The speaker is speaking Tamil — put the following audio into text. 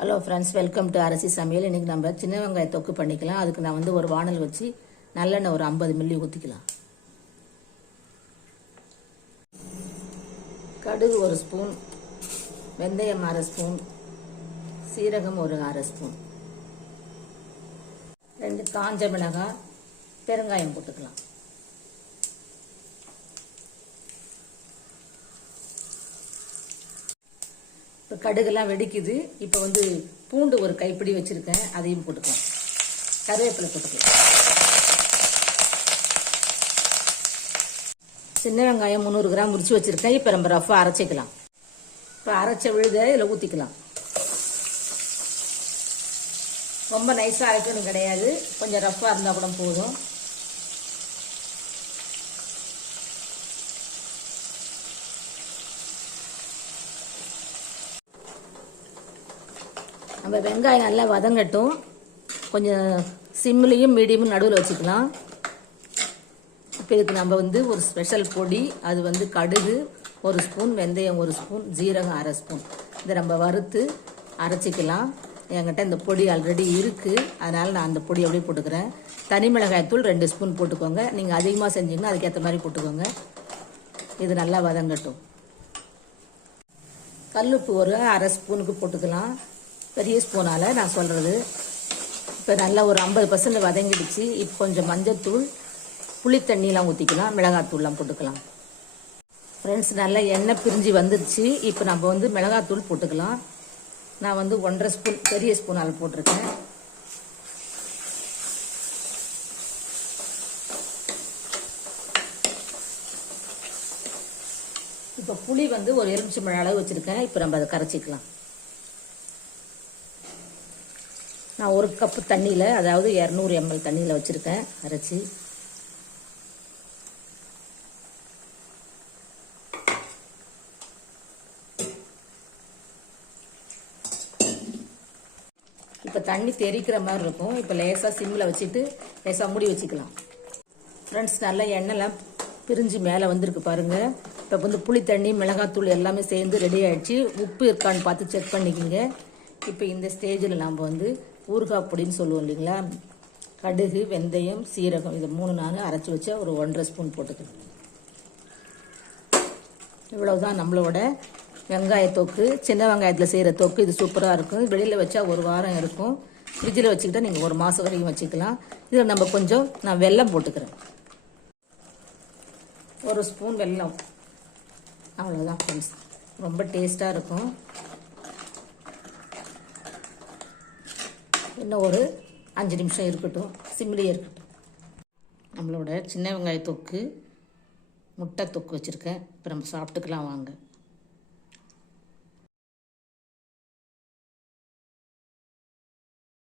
ஹலோ ஃப்ரெண்ட்ஸ் வெல்கம் டு அரசி சமையல் இன்றைக்கி நம்ம சின்ன வெங்காய தொக்கு பண்ணிக்கலாம். அதுக்கு நான் வந்து ஒரு வானல் வச்சு நல்லெண்ணெய் ஒரு ஐம்பது மில்லி ஊற்றிக்கலாம் கடுகு ஒரு ஸ்பூன். வெந்தயம் அரை ஸ்பூன். சீரகம் ஒரு அரை ஸ்பூன். ரெண்டு காஞ்ச மிளகாய். பெருங்காயம் போட்டுக்கலாம். இப்போ கடுகெல்லாம் வெடிக்குது. இப்போ வந்து பூண்டு ஒரு கைப்பிடி வச்சுருக்கேன். அதையும் போட்டுக்கலாம். கருவேப்பிலை போட்டுக்கலாம். சின்ன வெங்காயம் முந்நூறு கிராம் உரிச்சு வச்சுருக்கேன். இப்போ நம்ம ரஃபாக அரைச்சிக்கலாம். இப்போ அரைச்ச விழுத இதில் ஊற்றிக்கலாம் ரொம்ப நைஸாக அரைக்கணும் கிடையாது. கொஞ்சம் ரஃப்பாக இருந்தால் கூட போதும். நம்ம வெங்காயம் நல்லா வதங்கட்டும். கொஞ்சம் சிம்லேயும் மீடியமும் நடுவில் வச்சுக்கலாம். இப்போ இதுக்கு நம்ம வந்து ஒரு ஸ்பெஷல் பொடி அது வந்து கடுகு ஒரு ஸ்பூன் வெந்தயம் ஒரு ஸ்பூன் ஜீரகம் அரை ஸ்பூன். இதை நம்ம வறுத்து அரைச்சிக்கலாம். என்கிட்ட இந்த பொடி ஆல்ரெடி இருக்குது அதனால் நான் அந்த பொடி அப்படியே போட்டுக்கிறேன். தனி மிளகாய் தூள் ரெண்டு ஸ்பூன் போட்டுக்கோங்க. நீங்கள் அதிகமாக செஞ்சீங்கன்னா அதுக்கேற்ற மாதிரி போட்டுக்கோங்க. இது நல்லா வதங்கட்டும். கல்லுப்பு ஒரு அரை ஸ்பூனுக்கு போட்டுக்கலாம். பெரிய ஸ்பூனால் நான் சொல்கிறது இப்போ நல்லா ஒரு ஐம்பது பர்சன்ட் வதங்கிடுச்சு. இப்போ கொஞ்சம் மஞ்சத்தூள் புளித்தண்ணிலாம் ஊற்றிக்கலாம் மிளகாத்தூள்லாம் போட்டுக்கலாம். ஃப்ரெண்ட்ஸ் நல்லா எண்ணெய் பிரிஞ்சு வந்துருச்சு இப்போ நம்ம வந்து மிளகாத்தூள் போட்டுக்கலாம். நான் வந்து ஒன்றரை ஸ்பூன் பெரிய ஸ்பூனால் போட்டிருக்கேன். இப்போ புளி வந்து ஒரு எலுமிச்சை மழை அளவு வச்சுருக்கேன். இப்போ நம்ம அதை கரைச்சிக்கலாம். நான் ஒரு கப்பு தண்ணியில் அதாவது இரநூறு எம்எல் தண்ணியில் வச்சுருக்கேன் அரைச்சி. இப்போ தண்ணி தெரிக்கிற மாதிரி இருக்கும். இப்போ லேசாக சிம்மில் வச்சுட்டு லேசாக மூடி வச்சுக்கலாம். ஃப்ரெண்ட்ஸ் நல்லா எண்ணெய்லாம் பிரிஞ்சு மேலே வந்திருக்கு பாருங்கள் இப்போ வந்து புளி தண்ணி மிளகாத்தூள் எல்லாமே சேர்ந்து ரெடி ஆகிடுச்சு உப்பு இருக்கான்னு பார்த்து செக் பண்ணிக்கிங்க. இப்போ இந்த ஸ்டேஜில் நாம் வந்து ஊறுகாய் பொடின்னு சொல்லுவோம் இல்லைங்களா? கடுகு வெந்தயம் சீரகம் இது மூணு நான் அரைச்சி வச்சா ஒரு ஒன்றரை ஸ்பூன் போட்டுக்கணும். இவ்வளவுதான் நம்மளோட வெங்காய தொக்கு. சின்ன வெங்காயத்தில் செய்கிற தொக்கு இது சூப்பராக இருக்கும். வெளியில் வச்சா ஒரு வாரம் இருக்கும். ஃப்ரிட்ஜில் வச்சுக்கிட்டா நீங்கள் ஒரு மாதம் வரைக்கும் வச்சுக்கலாம். இதில் நம்ம கொஞ்சம் நான் வெல்லம் போட்டுக்கிறேன். ஒரு ஸ்பூன் வெல்லம். அவ்வளோதான் ஃப்ரெண்ட்ஸ் ரொம்ப டேஸ்ட்டாக இருக்கும். இன்னும் ஒரு அஞ்சு நிமிஷம் இருக்கட்டும். சிம்லேயே இருக்கட்டும். நம்மளோட சின்ன வெங்காய தொக்கு முட்டை தொக்கு வச்சுருக்கேன். இப்போ நம்ம சாப்பிட்டுக்கலாம் வாங்க.